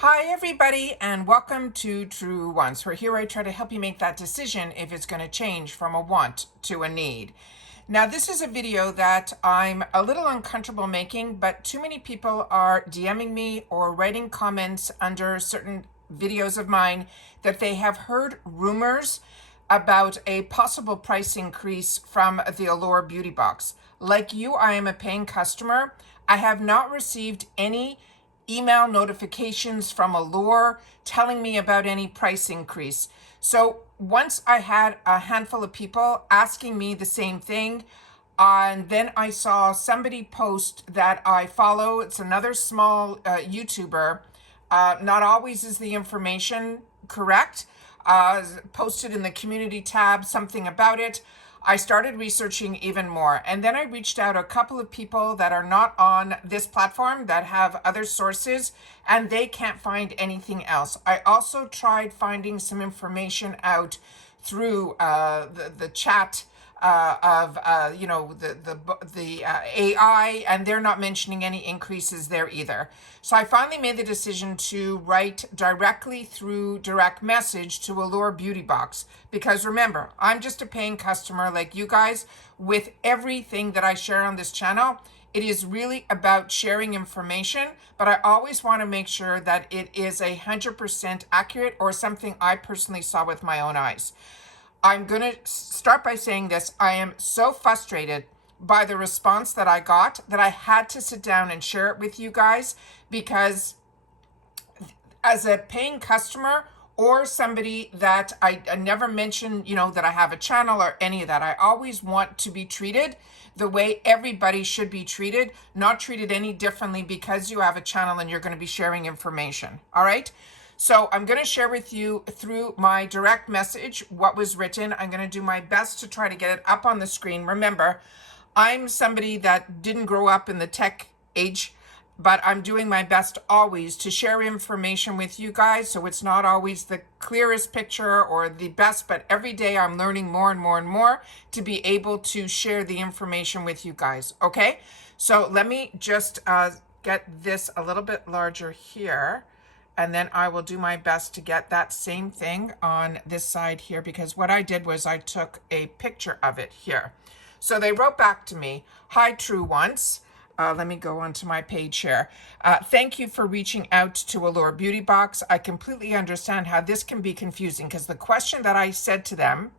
Hi everybody, and welcome to Truewants, where here I try to help you make that decision if it's going to change from a want to a need. Now this is a video that I'm a little uncomfortable making, but too many people are DMing me or writing comments under certain videos of mine that they have heard rumors about a possible price increase from the Allure beauty box. Like you, I am a paying customer. I have not received any email notifications from Allure telling me about any price increase. So once I had a handful of people asking me the same thing, and then I saw somebody post that I follow. It's another small YouTuber. Not always is the information correct. Posted in the community tab something about it. I started researching even more, and then I reached out to a couple of people that are not on this platform that have other sources, and they can't find anything else. I also tried finding some information out through the chat of the AI, and they're not mentioning any increases there either. So I finally made the decision to write directly through direct message to Allure Beauty Box, because remember, I'm just a paying customer like you guys. With everything that I share on this channel, it is really about sharing information, but I always want to make sure that it is 100% accurate or something I personally saw with my own eyes. I'm going to start by saying this. I am so frustrated by the response that I got that I had to sit down and share it with you guys, because as a paying customer or somebody that I never mention, that I have a channel or any of that, I always want to be treated the way everybody should be treated, not treated any differently because you have a channel and you're going to be sharing information. All right. So I'm going to share with you through my direct message what was written. I'm going to do my best to try to get it up on the screen. Remember, I'm somebody that didn't grow up in the tech age, but I'm doing my best always to share information with you guys. So it's not always the clearest picture or the best, but every day I'm learning more and more and more to be able to share the information with you guys. Okay, so let me just get this a little bit larger here. And then I will do my best to get that same thing on this side here, because what I did was I took a picture of it here. So they wrote back to me, "Hi, Truewants." Let me go onto my page here. "Thank you for reaching out to Allure Beauty Box. I completely understand how this can be confusing," because the question that I said to them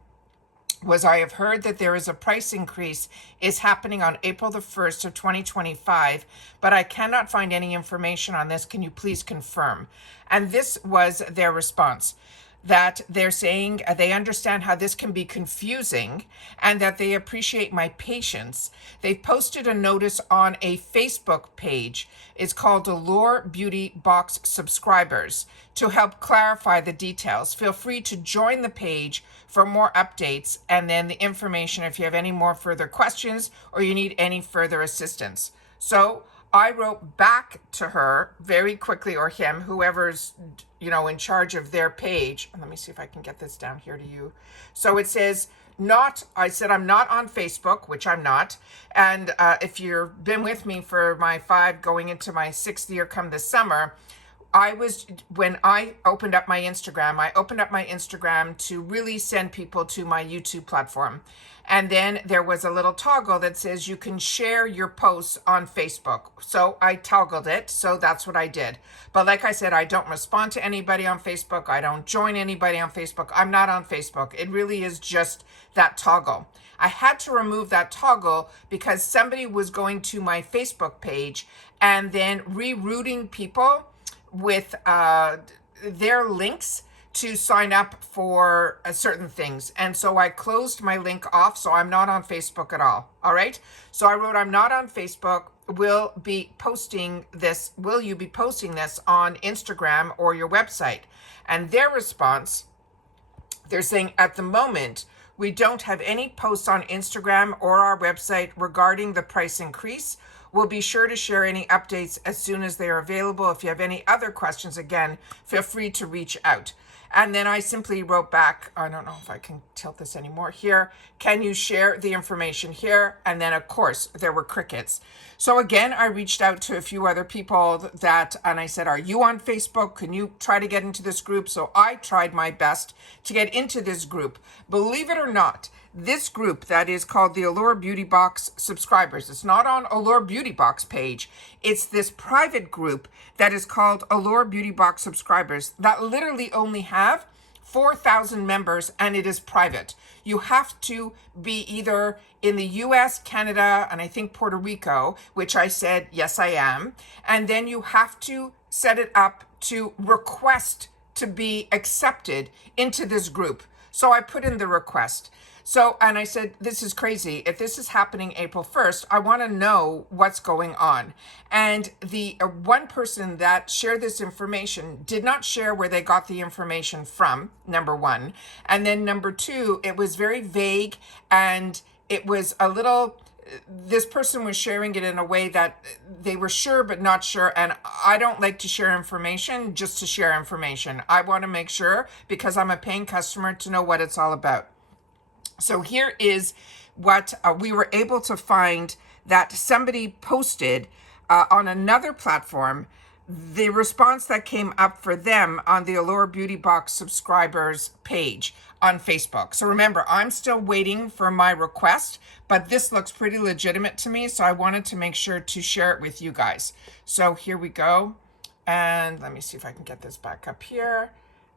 was, "I have heard that there is a price increase is happening on April the 1st of 2025, but I cannot find any information on this. Can you please confirm?" And this was their response, that they're saying they understand how this can be confusing and that they appreciate my patience. They've posted a notice on a Facebook page. It's called Allure Beauty Box Subscribers, to help clarify the details. Feel free to join the page for more updates and then the information if you have any more further questions or you need any further assistance. So I wrote back to her very quickly, or him, whoever's in charge of their page. Let me see if I can get this down here to you. So it says, I said I'm not on Facebook, which I'm not. And if you've been with me for my 5 going into my 6th year come this summer, when I opened up my Instagram, to really send people to my YouTube platform. And then there was a little toggle that says you can share your posts on Facebook. So I toggled it. So that's what I did. But like I said, I don't respond to anybody on Facebook. I don't join anybody on Facebook. I'm not on Facebook. It really is just that toggle. I had to remove that toggle because somebody was going to my Facebook page and then rerouting people with their links to sign up for certain things. And so I closed my link off, so I'm not on Facebook at all. All right. So I wrote, "I'm not on Facebook. Will you be posting this on Instagram or your website?" And their response, they're saying, "At the moment, we don't have any posts on Instagram or our website regarding the price increase. We'll be sure to share any updates as soon as they are available. If you have any other questions, again, feel free to reach out. And then I simply wrote back, I don't know if I can tilt this anymore here. Can you share the information here? And then of course there were crickets. So again, I reached out to a few other people and I said, are you on Facebook? Can you try to get into this group? So I tried my best to get into this group. Believe it or not, this group that is called the Allure Beauty Box subscribers, it's not on Allure Beauty Box page. It's this private group that is called Allure Beauty Box subscribers that literally only have 4,000 members, and it is private. You have to be either in the US, Canada, and I think Puerto Rico, which I said, yes, I am. And then you have to set it up to request to be accepted into this group. So I put in the request. So, and I said, this is crazy. If this is happening April 1st, I want to know what's going on. And the one person that shared this information did not share where they got the information from, number one. And then number two, it was very vague, and it was a little, this person was sharing it in a way that they were sure but not sure. And I don't like to share information just to share information. I want to make sure, because I'm a paying customer, to know what it's all about. So here is what we were able to find that somebody posted on another platform, the response that came up for them on the Allure Beauty Box subscribers page on Facebook. So remember, I'm still waiting for my request, but this looks pretty legitimate to me. So I wanted to make sure to share it with you guys. So here we go. And let me see if I can get this back up here.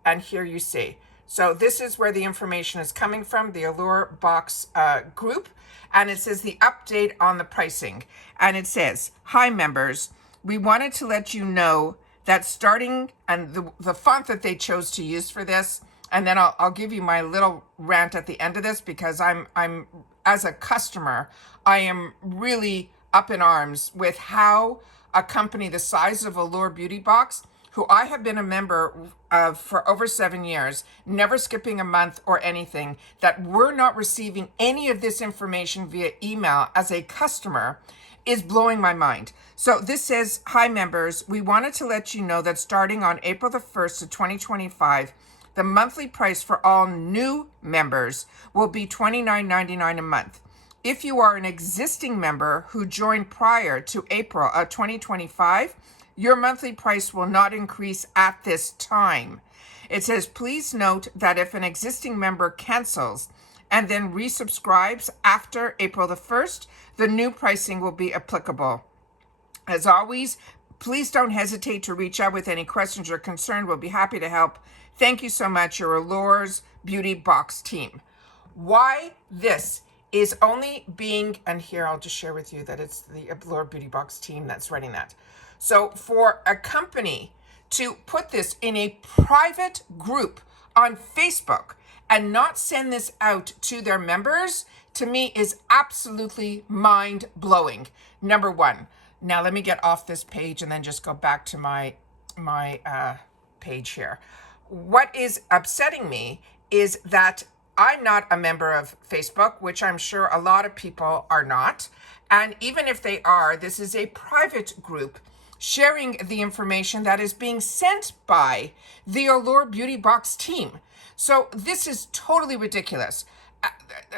And here you see. So this is where the information is coming from, the Allure Box group. And it says the update on the pricing. And it says, hi members, we wanted to let you know that starting, and the font that they chose to use for this, and then I'll give you my little rant at the end of this, because I'm as a customer, I am really up in arms with how a company the size of Allure Beauty Box, who I have been a member of for over 7 years, never skipping a month or anything, that we're not receiving any of this information via email as a customer, is blowing my mind. So this says, hi members, we wanted to let you know that starting on April the 1st of 2025, the monthly price for all new members will be $29.99 a month. If you are an existing member who joined prior to April of 2025, your monthly price will not increase at this time. It says, please note that if an existing member cancels and then resubscribes after April the 1st, the new pricing will be applicable. As always, please don't hesitate to reach out with any questions or concern. We'll be happy to help. Thank you so much, your Allure's Beauty Box team. Why this is only being, and here I'll just share with you that it's the Allure Beauty Box team that's running that. So for a company to put this in a private group on Facebook and not send this out to their members, to me is absolutely mind-blowing, number one. Now let me get off this page and then just go back to my page here. What is upsetting me is that I'm not a member of Facebook, which I'm sure a lot of people are not. And even if they are, this is a private group sharing the information that is being sent by the Allure Beauty Box team. So this is totally ridiculous.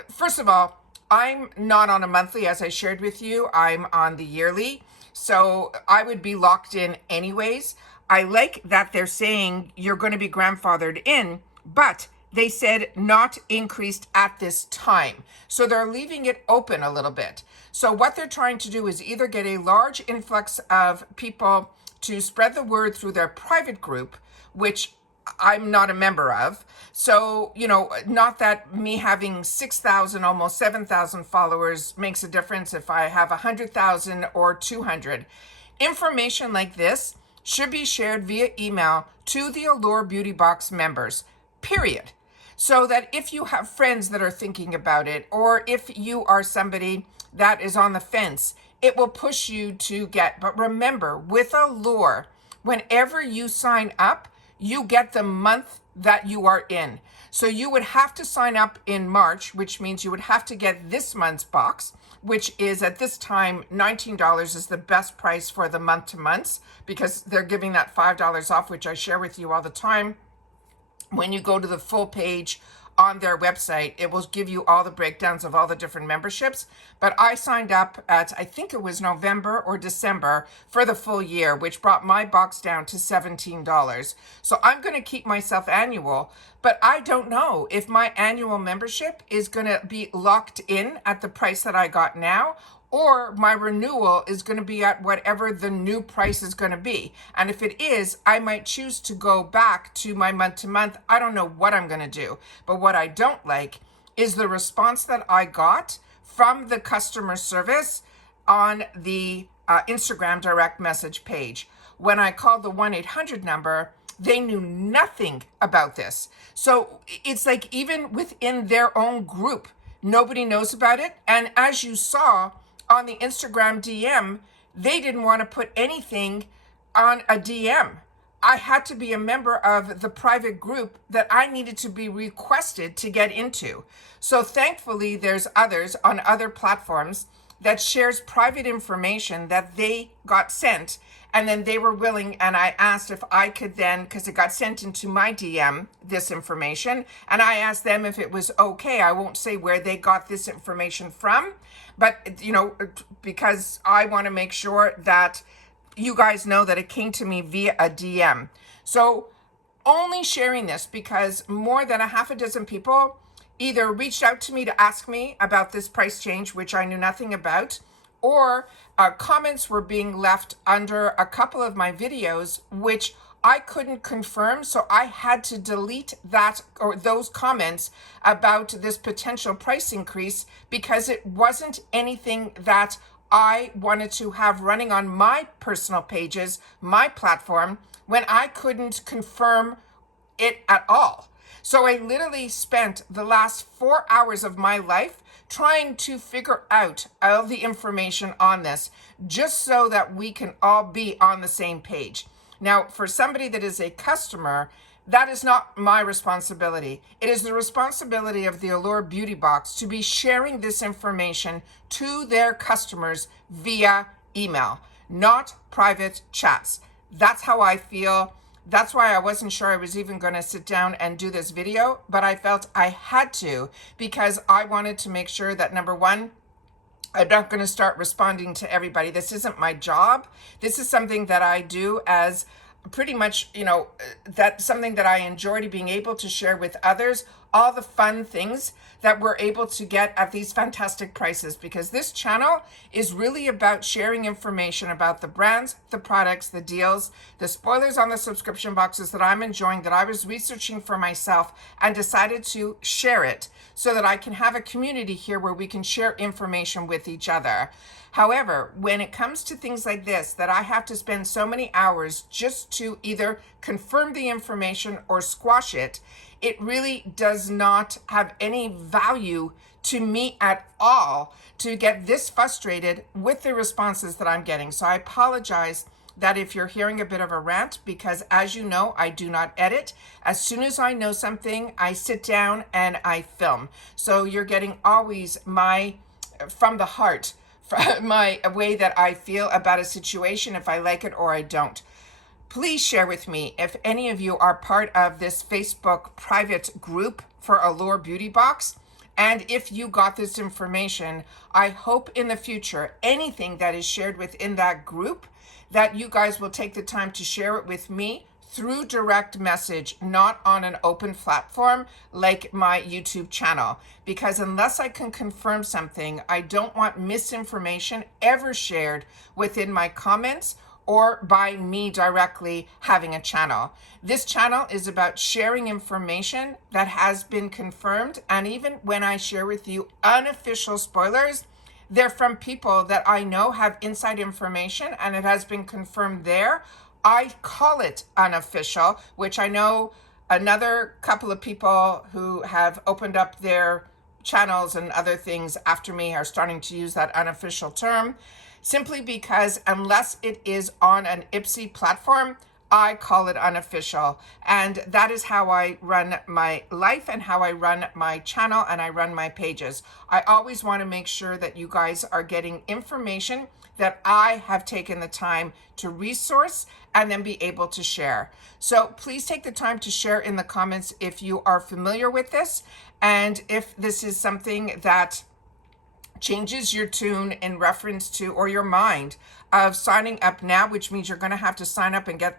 First of all, I'm not on a monthly, as I shared with you. I'm on the yearly. So I would be locked in anyways. I like that they're saying you're going to be grandfathered in, but they said not increased at this time. So they're leaving it open a little bit. So what they're trying to do is either get a large influx of people to spread the word through their private group, which I'm not a member of. So, you know, not that me having 6,000, almost 7,000 followers makes a difference if I have 100,000 or 200. Information like this should be shared via email to the Allure Beauty Box members, period. So that if you have friends that are thinking about it, or if you are somebody that is on the fence, it will push you to get. But remember, with Allure, whenever you sign up, you get the month that you are in. So you would have to sign up in March, which means you would have to get this month's box. which is at this time $19 is the best price for the month to months, because they're giving that $5 off, which I share with you all the time. When you go to the full page on their website, it will give you all the breakdowns of all the different memberships. But I signed up at, I think it was November or December for the full year, which brought my box down to $17. So I'm going to keep myself annual, but I don't know if my annual membership is going to be locked in at the price that I got now, or my renewal is going to be at whatever the new price is going to be. And if it is, I might choose to go back to my month to month. I don't know what I'm going to do. But what I don't like is the response that I got from the customer service on the Instagram direct message page. When I called the 1-800 number, they knew nothing about this. So it's like even within their own group, nobody knows about it. And as you saw, on the Instagram DM, they didn't want to put anything on a DM. I had to be a member of the private group that I needed to be requested to get into. So thankfully, there's others on other platforms that shares private information that they got sent, and then they were willing, and I asked if I could then, because it got sent into my DM, this information, and I asked them if it was okay. I won't say where they got this information from, but, you know, because I want to make sure that you guys know that it came to me via a DM. So only sharing this because more than a half a dozen people either reached out to me to ask me about this price change, which I knew nothing about, or comments were being left under a couple of my videos, which I couldn't confirm. So I had to delete that or those comments about this potential price increase because it wasn't anything that I wanted to have running on my personal pages, my platform, when I couldn't confirm it at all. So I literally spent the last 4 hours of my life trying to figure out all the information on this, just so that we can all be on the same page. Now, for somebody that is a customer, that is not my responsibility. It is the responsibility of the Allure Beauty Box to be sharing this information to their customers via email, not private chats. That's how I feel. That's why I wasn't sure I was even going to sit down and do this video, but I felt I had to because I wanted to make sure that, number one, I'm not going to start responding to everybody. This isn't my job. This is something that I do as pretty much, you know, that's something that I enjoy, to being able to share with others all the fun things that we're able to get at these fantastic prices, because this channel is really about sharing information about the brands, the products, the deals, the spoilers on the subscription boxes that I'm enjoying, that I was researching for myself and decided to share it so that I can have a community here where we can share information with each other. However, when it comes to things like this, that I have to spend so many hours just to either confirm the information or squash it, it really does not have any value to me at all to get this frustrated with the responses that I'm getting. So I apologize that if you're hearing a bit of a rant, because as you know, I do not edit. As soon as I know something, I sit down and I film. So you're getting always my, from the heart, my way that I feel about a situation, if I like it or I don't. Please share with me if any of you are part of this Facebook private group for Allure Beauty Box. And if you got this information, I hope in the future, anything that is shared within that group, that you guys will take the time to share it with me through direct message, not on an open platform like my YouTube channel. Because unless I can confirm something, I don't want misinformation ever shared within my comments or by me directly having a channel. This channel is about sharing information that has been confirmed, and even when I share with you unofficial spoilers, they're from people that I know have inside information and it has been confirmed there. I call it unofficial, which I know another couple of people who have opened up their channels and other things after me are starting to use that unofficial term, simply because unless it is on an Ipsy platform, I call it unofficial. And that is how I run my life and how I run my channel and I run my pages. I always want to make sure that you guys are getting information that I have taken the time to resource and then be able to share. So please take the time to share in the comments if you are familiar with this and if this is something that changes your tune in reference to, or your mind of signing up now, which means you're going to have to sign up and get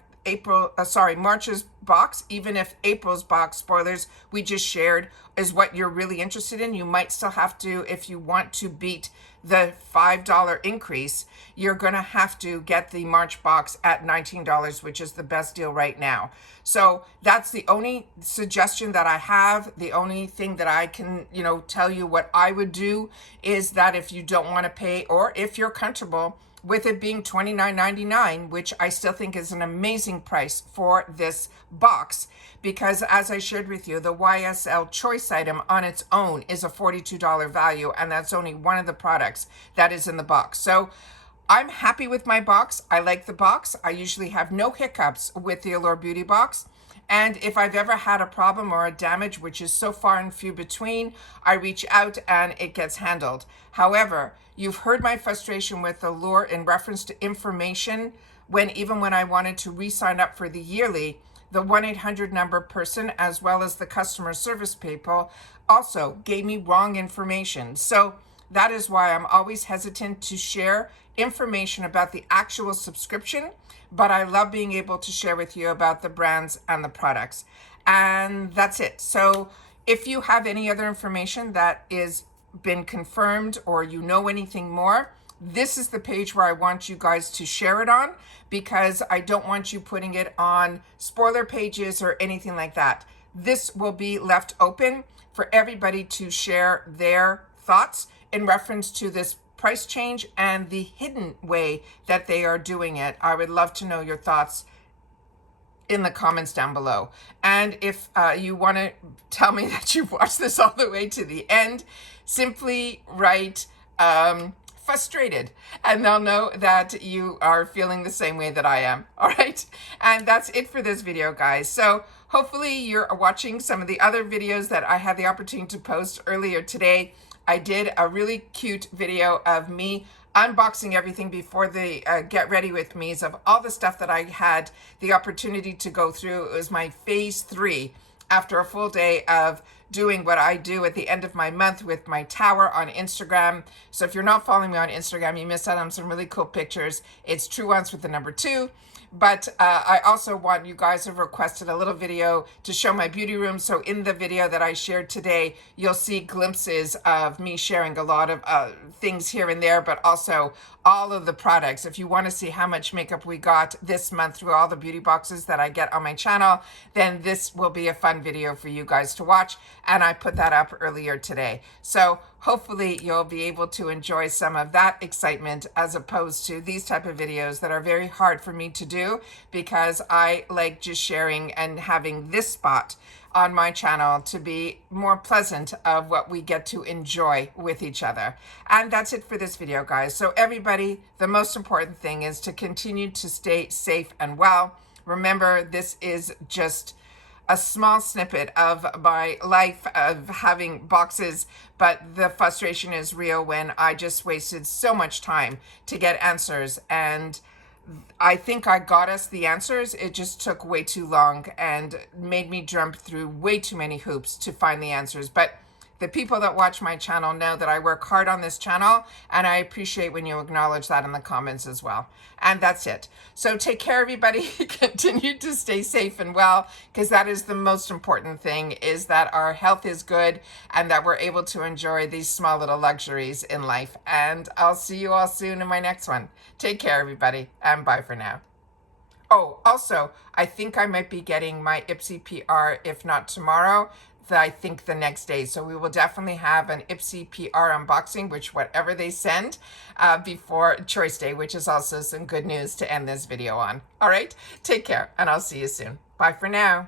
March's box, even if April's box, spoilers, we just shared, is what you're really interested in. You might still have to, if you want to beat the $5 increase, you're going to have to get the March box at $19, which is the best deal right now. So that's the only suggestion that I have. The only thing that I can, tell you what I would do is that if you don't want to pay, or if you're comfortable with it being $29.99, which I still think is an amazing price for this box, because as I shared with you, the YSL choice item on its own is a $42 value, and that's only one of the products that is in the box. So I'm happy with my box. I like the box. I usually have no hiccups with the Allure Beauty box. And if I've ever had a problem or a damage, which is so far and few between, I reach out and it gets handled. However, you've heard my frustration with Allure in reference to information even when I wanted to re-sign up for the yearly, the 1-800 number person, as well as the customer service people, also gave me wrong information. So that is why I'm always hesitant to share information about the actual subscription, but I love being able to share with you about the brands and the products. And that's it. So if you have any other information that is been confirmed, or you know anything more, this is the page where I want you guys to share it on, because I don't want you putting it on spoiler pages or anything like that. This will be left open for everybody to share their thoughts in reference to this price change and the hidden way that they are doing it. I would love to know your thoughts in the comments down below. And if you want to tell me that you've watched this all the way to the end, simply write frustrated, and they'll know that you are feeling the same way that I am. All right, and that's it for this video, guys. So hopefully you're watching some of the other videos that I had the opportunity to post earlier today. I did a really cute video of me unboxing everything before the get ready with me's of all the stuff that I had the opportunity to go through. It was my phase 3 after a full day of doing what I do at the end of my month with my tower on Instagram. So if you're not following me on Instagram, you missed out on some really cool pictures. It's Truewants with the number 2. But I also want, you guys have requested a little video to show my beauty room. So in the video that I shared today, you'll see glimpses of me sharing a lot of things here and there, but also all of the products. If you want to see how much makeup we got this month through all the beauty boxes that I get on my channel, then this will be a fun video for you guys to watch. And I put that up earlier today. So hopefully you'll be able to enjoy some of that excitement, as opposed to these type of videos that are very hard for me to do, because I like just sharing and having this spot on my channel to be more pleasant of what we get to enjoy with each other. And that's it for this video, guys. So everybody, the most important thing is to continue to stay safe and well. Remember, this is just a small snippet of my life of having boxes, but the frustration is real when I just wasted so much time to get answers. And I think I got us the answers. It just took way too long and made me jump through way too many hoops to find the answers. But the people that watch my channel know that I work hard on this channel, and I appreciate when you acknowledge that in the comments as well. And that's it. So take care, everybody. Continue to stay safe and well, because that is the most important thing, is that our health is good and that we're able to enjoy these small little luxuries in life. And I'll see you all soon in my next one. Take care, everybody, and bye for now. Oh, also, I think I might be getting my Ipsy PR, if not tomorrow, I think the next day. So we will definitely have an Ipsy PR unboxing, which whatever they send before Choice Day, which is also some good news to end this video on. All right, take care, and I'll see you soon. Bye for now.